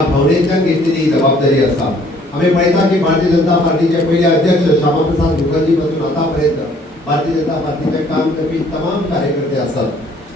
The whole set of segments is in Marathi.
भावनेच्यान घेतलेली जबाबदारी असा. आम्ही पळयता की भारतीय जनता पार्टीचे पहिले अध्यक्ष श्यामाप्रसाद मुखर्जी पासून आतापर्यंत भारतीय जनता पार्टीचे काम करपी तमाम कार्यकर्ते असतात.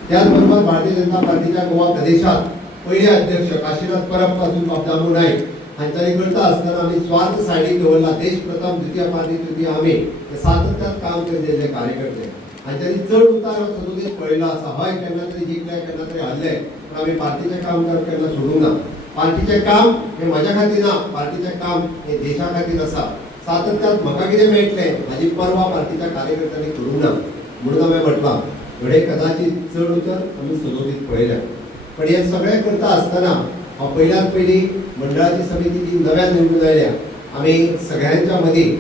त्याचबरोबर भारतीय जनता पार्टीच्या गोवा प्रदेशात पहिले अध्यक्ष काशीनाथ परब पासून बाबदामू नाईक हांच्यानी करता असताना आम्ही स्वार्थ सायडीक दवरला. देश प्रथम द्वितीय पार्टी तृतीय आम्ही सातत्यात काम करलेले कार्यकर्ते हांच्यानी चढ उतार सदोदीत पळयला असा. हय केन्ना तरी जिंकले केन्ना तरी हारले पण आम्ही पार्टीचे काम केन्ना सोडूंक ना. पार्टीचे काम हे माझ्या खातीर ना, पार्टीचे काम हे देशा खातीर आसा. सातत्यात म्हाका कितें मेळटलें हाजी पर्वा पार्टीच्या कार्यकर्त्यांनी करूंक ना म्हणून हांवें म्हटलां घडये कदाचित चढ उतर आमी सदोदीत पळयल्या. पण हे सगळें करता आसतना हांव पयल्यात पयली मंडळाची समिती जी नव्यान निवडून आयल्या आमी सगळ्यांच्या मदीं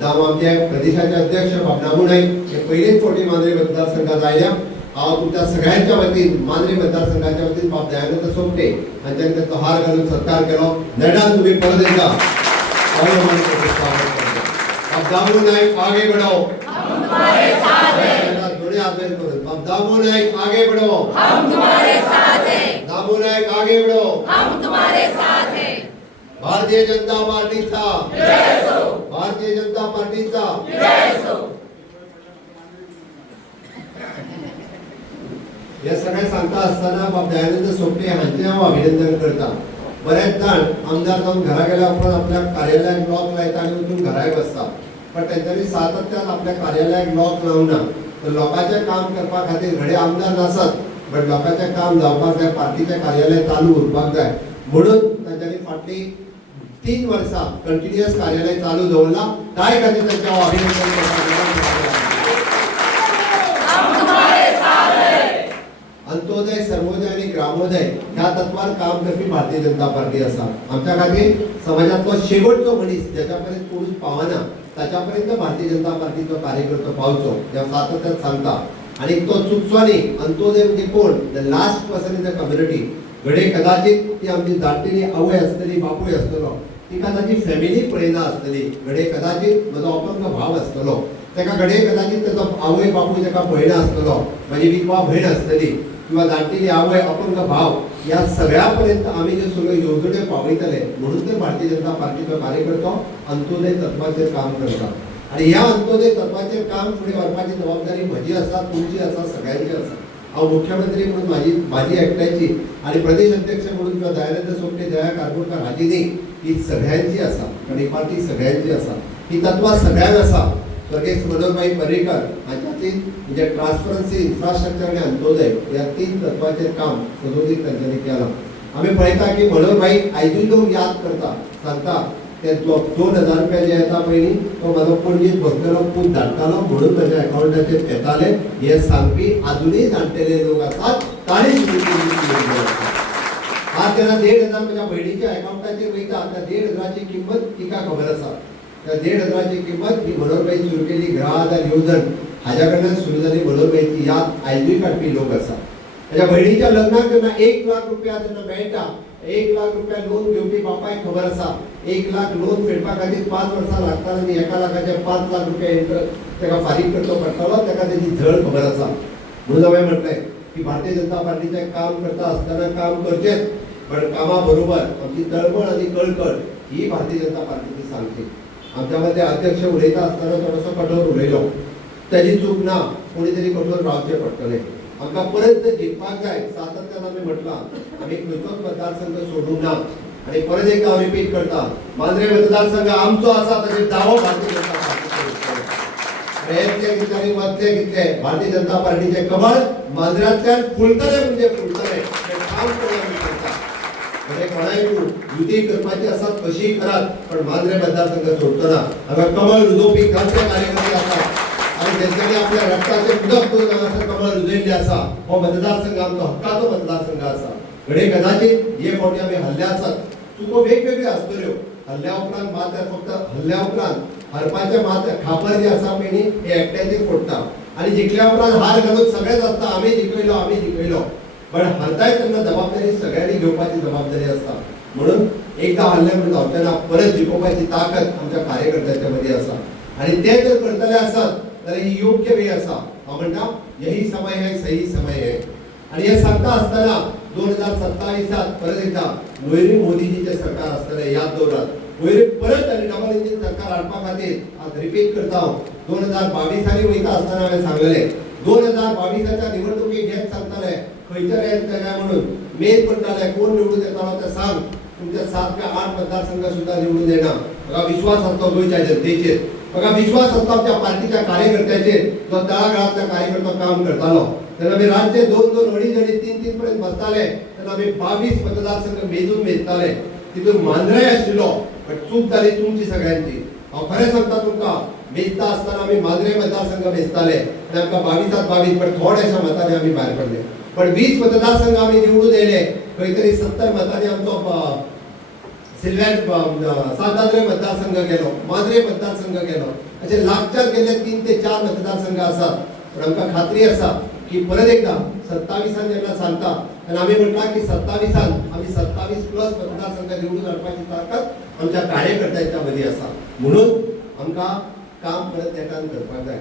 जावं आमचे प्रदेशाचे अध्यक्ष बाबदामू नाईक हे पयलेच फावटी मांद्रे मतदारसंघात आयल्या. हांव तुमच्या सगळ्यांच्या वतीन मांद्रे मतदारसंघाच्या वतीन बाब दयानंद सोपटे हांच्यानी त्यांचो हार घालून सत्कार केलो. नेटान तुम्ही परत एकदा बाबदामू नाईक आगे बढ़ो, हम तुम्हारे साथ हैं. दोन्ही हात वर करून बाबदामू नाईक आगे बढ़ो, हम तुम्हारे साथ हैं. दामू नाईक आगे बढ़ो, हम तुम्हारे साथ हैं. भारतीय जनता पार्टीचा जय असो, भारतीय जनता पार्टीचा जय असो. हे सगळें सांगता आसतना बाब दयानंद सोपटे हांचें हांव अभिनंदन करता. बरेच जाण आमदार जावन घरा गेल्या उपरांत आपल्या कार्यालयाक लॉक लायता आनी वचून घराय बसता. पण तेंच्यांनी सातत्यान आपल्या कार्यालयाक लॉक लावना. तर लोकांचें काम करपा खातीर घडये आमदार नासत बट लोकांचें काम जावपाक जाय, पार्टीचें कार्यालय चालू उरपाक जाय म्हणून तांच्यांनी फाटलीं 3 वर्सां कंटिन्युअस कार्यालय चालू दवरला. ताय खातीर तांचें हांव अभिनंदन करता. अंत्योदय, सर्वोदय आणि ग्रामोदय ह्या तत्वार काम करपी भारतीय जनता पार्टी आसा. आमच्या खातीर समाजातलो शेवटचो मनीस ज्याच्यापर्यंत कोणूच पावना ताच्यापर्यंत भारतीय जनता पार्टीचो कार्यकर्तो पावचो हे सातत्यात सांगता. आणि तो चुकचो न्ही. अंत्योदय म्हणजे कोण? The last person in the community. घडये कदाचित ती आमची जाणटेली आवय आसतली, बापूय आसतलो, तिका ताची फॅमिली पळयना आसतली. घडये कदाचित म्हजो अपंग भाव आसतलो, तेका घडये कदाचित ताचो आवय बापूय ताका पळयना आसतलो, म्हजी विधवा भयण आसतली किंवा जाणटेली आवय अपंग भाव या सगळ्यापर्यंत आम्ही जे सगळे योजने पावयतले म्हणून तर भारतीय जनता पार्टीचो कार्यकर्तो अंत्योदय तत्वाचेर काम करता. आणि ह्या अंत्योदय तत्वाचेर काम फुडें व्हरपाची जबाबदारी म्हजी आसा, तुमची आसा, सगळ्यांची आसा. हांव मुख्यमंत्री म्हणून माझी एकट्याची आणि प्रदेश अध्यक्ष म्हणून किंवा दयानंद सोपटे, दया कारबोडकर हाची न्ही, ही सगळ्यांची आसा. कारण ही पार्टी सगळ्यांची आसा. ही तत्वां सगळ्यांक आसा. स्वर्गीय मनोहरभाई पर्रीकर हांच्यातील म्हणजे ट्रान्सपरन्सी, इन्फ्रास्ट्रक्चर आणि अंत्योदय या 3 तत्वाचेर काम सदोदीत तांच्यांनी केलां. आमी पळयता की मनोहरभाई आयजूय लोक याद करता, सांगता ते 2000 रुपया जे येता पयलीं तो म्हाजो पणजेंत बसलेलो पूत धाडटालो म्हणून म्हज्या अकाउंटाचेर येताले हे सांगपी आजुनूय जाणटेले लोक आसात. ताणीं आज तेन्ना 1,500 म्हज्या भयणीच्या अकाउंटाचेर वयता. त्या 1,500ची किंमत तिका खबर आसा. त्या 1,500ची किंमत ही मनोहरभाई सुरू केली. ग्रह आधार येवजण हाज्या कडल्यान सुरू जाली. मनोहरभाईची याद आयजूय काडपी लोक आसा. त्याच्या भयणीच्या लग्नाक जेन्ना 1 लाख रुपया जेन्ना मेळटा, 1 लाख रुपया लोन घेवपी बापायक खबर आसा 1 लाख लोन फेडपा खातीर 5 वर्सां लागता आनी 1 लाखाचे 5 लाख रुपया इंटरेस्ट ताका फारीक करचो पडटलो. ताका तेजी झळ खबर आसा. म्हणून हांवें म्हटलें की भारतीय जनता पार्टीचें काम करता आसतना काम करचेंच पण कामा बरोबर आमची तळमळ आनी कळकळ ही भारतीय जनता पार्टीची सांगची. आमच्या मध्ये अध्यक्ष उलयता आसतना थोडोसो कठोर उलयलो, ताची चूक ना, कोणी तरी कठोर रावचें पडटलें. आमकां परत जिखपाक जाय. सातत्यान आमी म्हटलां आमी खंयचोच मतदारसंघ सोडूंक ना. आणि परत एकदा हांव रिपीट करता, मांद्रे मतदारसंघ आमचो आसा, ताचेर दावो भारतीय जनता पार्टीचो. प्रयत्न कितले आनी वतले कितले भारतीय जनता पार्टीचें कमळ मांद्र्यांतल्यान फुलतलें म्हणजे फुलतलें. हें काम करून आमी करता. कोणाय युती करपाची आसात कशी करात पण मांद्रे मतदारसंघ सोडचो ना. हांगा कमळ रुजोवपी खासदार कार्यकर्ते आसात आणि त्यांच्यानी आपल्या रक्ताचे उदक करून हांगासर कमळ रुजयल्ले आसा. हो मतदारसंघ आमचो हक्काचो मतदारसंघ आसा. घडये कदाचित हे फावटी आमी हल्ले आसात, चुको वेगवेगळ्यो आसतल्यो. हल्ल्या उपरांत मात फक्त हल्ल्या उपरांत हरपाचे मात खापर जे आसा पळय न्ही हे एकट्याचेर फोडटा आणि जिखल्या उपरांत हार घालून सगळेच आसता आमी जिखयलो पण हरताय तेन्ना जबाबदारी सगळ्यांनी घेवपाची जबाबदारी आसता. म्हणून एकदा हल्ले म्हणून जावचे ना, परत जिखोवपाची ताकद आमच्या कार्यकर्त्यांच्या मध्ये आसा आणि ते जर करतले आसत तर ही योग्य वेळ आसा. हांव म्हणटा यही समय है, सही समय है. आणि हे सांगता आसतना 2027 परत एकदा वयरी मोदीजीचे सरकार आसतले याद दवरात वयरी परत आनी डबल इंजिन सरकार हाडपा खातीर आज रिपीट करता हांव 2022 साली वयता आसतना हांवें सांगलेले 2022च्या निवडणुकीक हेच सांगताले खंयच्या रॅत काय म्हणून मेल पडटाले कोण निवडून येतालो ते सांग तुमच्या 7 ते 8 मतदारसंघ सुद्धा निवडून येना म्हाका विश्वास आसता गोंयच्या जनतेचेर म्हाका विश्वास आसता आमच्या पार्टीच्या कार्यकर्त्याचेर जो तळागाळातल्या कार्यकर्तो काम करतालो तेन्ना आमी रातचे 2-2 अडीच 3-3 पर्यंत बसताले तेन्ना आमी 22 मतदारसंघ मेजून वेचताले तितून मांद्रे आशिल्लो पण चूक जाली तुमची सगळ्यांची हांव खरें सांगता तुमकां वेचता आसतना आमी मांद्रे मतदारसंघ वेचताले आनी आमकां 22 पण थोड्याशा मतांनी आमी भायर पडले पण 20 मतदारसंघ आमी निवडून येयले खंय तरी 70 मतांनी आमचो सिल्वेर साताद्रे मतदारसंघ गेलो मांद्रे मतदारसंघ गेलो अशे लागच्यात गेले 3 ते 4 मतदारसंघ आसात पण आमकां खात्री आसा की परत एकदा 27 जेन्ना सांगता आनी आमी म्हणटा की 27 आमी 27 प्लस मतदारसंघ निवडून हाडपाची ताकद आमच्या कार्यकर्त्यांच्या मदीं आसा म्हणून आमकां काम परत नेटान करपाक जाय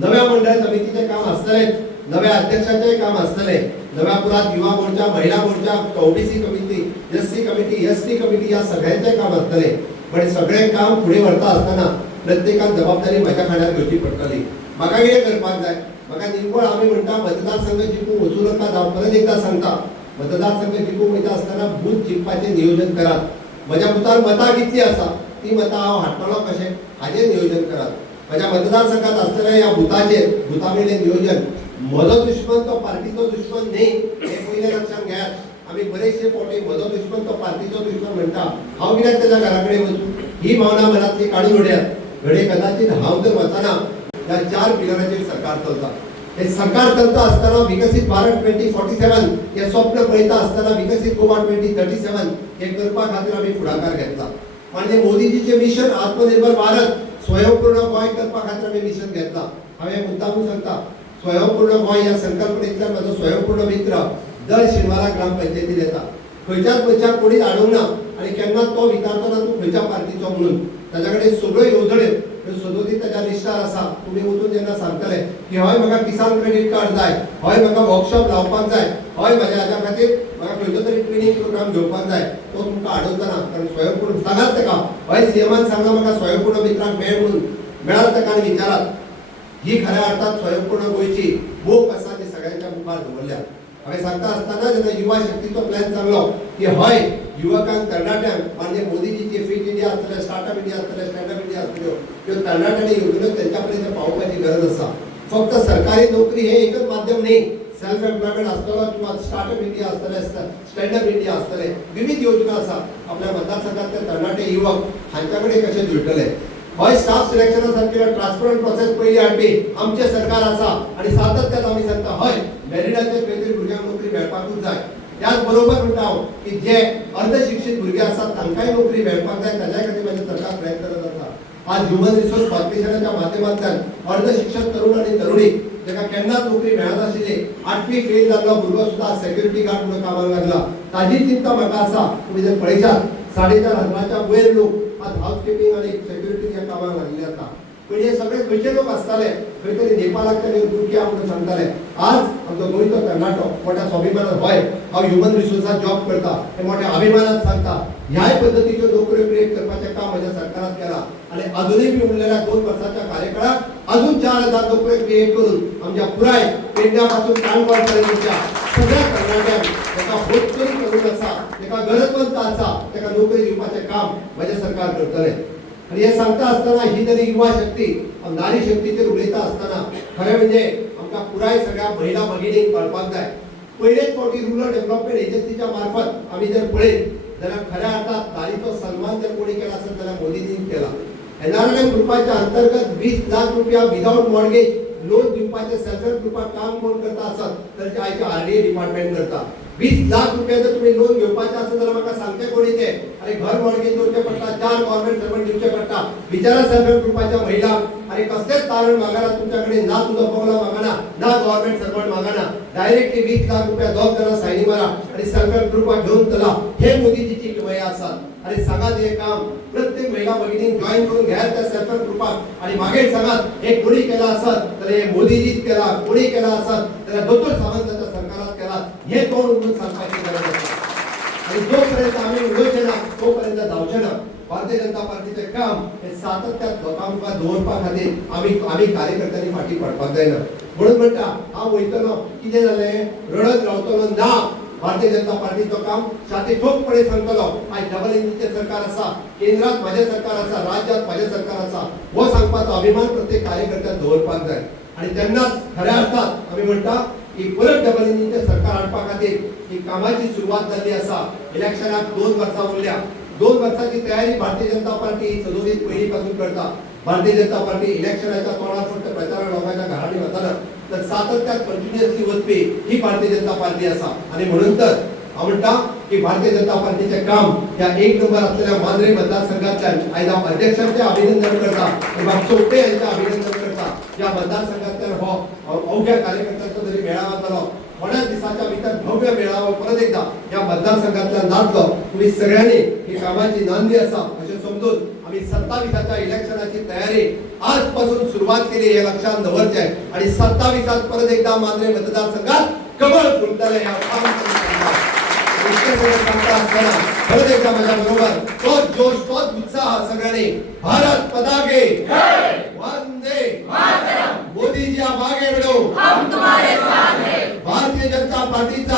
नव्या मंडळ समितीचे काम आसतले नव्या अध्यक्षाचे काम आसतले नव्या पुरात युवा मोर्चा महिला मोर्चा OBC committee SC committee ST committee या सगळ्यांचे काम आसतले पण सगळे काम फुडें व्हरता आसतना प्रत्येकान जबाबदारी म्हाज्या खांद्यार घेवची पडटली म्हाका कितें करपाक जाय म्हाका निव्वळ आमी म्हणटा मतदारसंघ जिखून वचूं नाका हांव परत एकदा सांगता मतदारसंघ जिखून वयता आसतना बूथ जिखपाचें नियोजन करात म्हज्या बुथार मतां कितलीं आसा ती मतां हांव हाडटलो कशें हाचें नियोजन करात माझ्या मतदारसंघात असलेल्या या बुथावेले नियोजन म्हजो दुश्मन तो पार्टीचो दुश्मन न्ही हे पयले लक्षात घेयात आमी बरेचशे फावटी म्हजो दुश्मन तो पार्टीचो दुश्मन म्हणटा हांव कित्याक तेज्या घरा कडेन वचूं ही भावना मनांतली काडून उडयात घडये कदाचित हांव तर वचना ह्या 4 पिलराचेर सरकार चलता हे सरकार चलता आसतना विकसीत भारत 2047 हे स्वप्न पळयता आसतना विकसीत गोवा 2037 हे करपा खातीर आमी फुडाकार घेतला म्हणजे मोदीजीचे मिशन आत्मनिर्भर भारत स्वयंपूर्ण गोंय करपा खातीर आमी मिशन घेतला हांवें मुद्दामून सांगता स्वयंपूर्ण गोंय ह्या संकल्पनेंतल्यान म्हजो स्वयंपूर्ण मित्र दर शेनवारा ग्रामपंचायतीन येता खंयच्याच मनशाक कोणीच आडूंक ना आनी केन्ना तो विचारतो ना तूं खंयच्या पार्टीचो म्हणून ताच्या कडेन सगळ्यो येवजण्यो ह्यो सदोदीत ताच्या लिस्टार आसा तुमी वचून जेन्ना सांगतले की हय म्हाका किसान क्रेडीट कार्ड जाय हय म्हाका वर्कशॉप लावपाक जाय हय म्हाज्या हाज्या खातीर म्हाका खंयचो तरी ट्रेनिंग प्रोग्राम घेवपाक जाय तो तुमकां आडोवचो ना कारण स्वयंपूर्ण सांगात ताका हय सीएमान सांगला म्हाका स्वयंपूर्ण मित्रांक मेळ म्हणून मेळात ताका आनी विचारात ही खऱ्या अर्थात स्वयंपूर्ण गोंयची भूक आसा ती सगळ्यांच्या मुखार दवरल्या हांवें सांगता आसतना जेन्ना युवा शक्तीचो प्लॅन सांगलो की हय युवकांक तरणाट्यांक म्हणजे मोदीजीची फिट इंडिया आसतले स्टार्टअप इंडिया आसतले स्टँडअप इंडिया आसतल्यो ह्यो तरणाट्यांनी येवजण्यो तेंच्या पर्यंत पावोवपाची गरज आसा फक्त सरकारी नोकरी हे एकच माध्यम न्ही सेल्फ एम्प्लॉयमेंट आसतलो किंवा स्टार्टअप इंडिया आसतले स्टँडअप इंडिया आसतले विविध योजना आसा आपल्या मतदारसंघातले तरणाटे युवक हांच्या कडेन कशे जुळटले हय स्टाफ सिलेक्शना सारकेलो ट्रान्सपरंट प्रोसेस पयली हाडपी आमचे सरकार आसा आनी सातत्यान आमी सांगता हय मेरिटाचेर खंय तरी भुरग्यांक नोकरी मेळपाकूच जाय त्याच बरोबर म्हणटा हांव की जे अर्धशिक्षीत भुरगे आसात तांकांय नोकरी मेळपाक जाय ताच्या खातीर म्हाजें सरकार प्रयत्न करत आसा आज ह्युमन रिसोर्स कॉर्पोरेशनाच्या माध्यमांतल्यान अर्धशिक्षक तरुण आनी तरुणी जाका केन्नाच नोकरी मेळनाशिल्ली 8वी फेल जाल्लो भुरगो सुद्दां सेक्युरिटी गार्ड म्हणून कामाक लागला ताजी चिंता म्हाका आसा तुमी जर पळयशात 4,500 वयर लोक आज हाऊसकीपिंग आणि सेक्युरिटीच्या कामाक लागले आसा पण हे सगळे खंयचे लोक आसताले खंय तरी नेपाळांतल्यान तुर्किया म्हणून सांगताले आज आमचो गोंयचो तरणाटो मोठ्या स्वाभिमानान हय हांव ह्युमन रिसोर्सात जॉब करता हे मोठ्या अभिमानान सांगता ह्याय पद्दतीच्यो नोकऱ्यो क्रिएट करपाचें काम म्हज्या सरकारान केलां आनी अजूनय बी उरलेल्या 2 वर्सांच्या कार्यकाळात अजून 4,000 नोकऱ्यो क्रिएट करून आमच्या पुराय पेडण्या पासून काणकोण पर्यंतच्या सगळ्या तरणाट्यांक ताका होतकरी तरुण आसा ताका गरजवंत आसा ताका नोकरी दिवपाचें काम म्हजें सरकार करतलें आणि हे सांगता आसतना ही तरी युवा शक्ती नारी शक्तीचेर उलयता आसतना खरें म्हणजे आमकां पुराय सगळ्या महिला भगिनींक कळपाक जाय पयलेच फावटी रुरल डेव्हलपमेंट एजन्सीच्या मार्फत आमी जर पळयत जाल्यार खऱ्या अर्थात नारीचो सन्मान जर कोणी केला असेल जाल्यार मोदीजींनी केला एनआरएलएम ग्रुपाच्या अंतर्गत 20 लाख रुपया विदाउट मॉर्गेज लोन दिवपाचे सेल्फ हेल्प ग्रुपात काम कोण करता आसत तर आयच्या आरडीए डिपार्टमेंट करता 20 लाख रुपया जर तुम्ही लोन घेवपाचे असेल जाल्यार म्हाका सांगते कोणी ते अरे घर मॉर्गेज दिवचे पडटा 4 गव्हर्नमेंट सर्वंट दिवचे पडटा बिचारा सेल्फ हेल्प ग्रुपाच्या महिला अरे कसलेच तारण मागना तुमच्याकडे ना तुझा बंगला मागना ना गव्हर्नमेंट सर्वंट मागना डायरेक्टली 20 लाख रुपया दोग जण सायनी मारा आणि सेल्फ हेल्प ग्रुपाक घेऊन चला हे मोदीजीची किमया आसा अरे सांगात हे काम प्रत्येक महिला भगिनींक जॉईन करून घ्यात त्या सेल्फ हेल्प ग्रुपाक आणि मागे सांगात हे कोणी केला असत तर हे मोदीजीच केला कोणी केला असत तर दोतोर सावंताच्या सरकारात केला हे कोण उठून सांगपाची गरज आसा आणि जोपर्यंत आम्ही उडोवचे ना तोपर्यंत जावचे ना. भारतीय जनता पार्टीचे काम हे सातत्यात लोकांमुखार दवरपा खातीर आम्ही कार्यकर्त्यांनी फाटी पडपाक जायना. म्हणून म्हणटा हांव वयतलो कितें जालें रडत रावतलो ना. भारतीय जनता पार्टीचो काम छाती ठोकपणे सांगतलो. आज डबल इंजिनचे सरकार आसा, केंद्रात माझे सरकार आसा, राज्यात माझे सरकार आसा, हो सांगपाचो अभिमान प्रत्येक कार्यकर्त्याक दवरपाक जाय. आणि तेन्नाच खऱ्या अर्थात आम्ही म्हणटा की परत डबल इंजिनचे सरकार हाडपा खातीर ही कामाची सुरवात जाल्ली आसा. इलेक्शनाक 2 वर्सां उरल्या. 2 वर्सांची तयारी भारतीय जनता पार्टी सदोदीत पयलींपासून करता. भारतीय जनता पार्टी इलेक्शनाच्या तोंडार फक्त प्रचाराक लोकांच्या घरांनी वतना तर सातत्यात कंटिन्युअसली वचपी ही भारतीय जनता पार्टी आसा. आणि म्हणून तर हांव म्हणटा की भारतीय जनता पार्टीचे काम ह्या 1 नंबर असलेल्या मांद्रे मतदारसंघातल्यान आयज हांव अध्यक्षांचे अभिनंदन करता, बाब चौटे यांचे अभिनंदन करता. या मतदारसंघातल्यान हो अवघ्या कार्यकर्त्यांचो जरी मेळावा जालो, थोड्याच दिसाच्या भितर भव्य मेळावा परत एकदा या मतदारसंघातल्यान जातलो. तुम्ही सगळ्यांनी ही कामाची नांदी आसा अशें समजून आम्ही 27च्या इलेक्शनाची तयारी आजपासून सुरुवात केली हे लक्षात दवरचे. आणि 27 परत एकदा मांद्रे मतदारसंघात कमळ फुलतले या परत एकदा माझ्या बरोबर तोच जोश तोच उत्साह सगळ्यांनी भारत पताके वंदे मातरम, मोदीजी मागे बढ़ो, हम तुम्हारे साथ हैं. भारतीय जनता पार्टीचा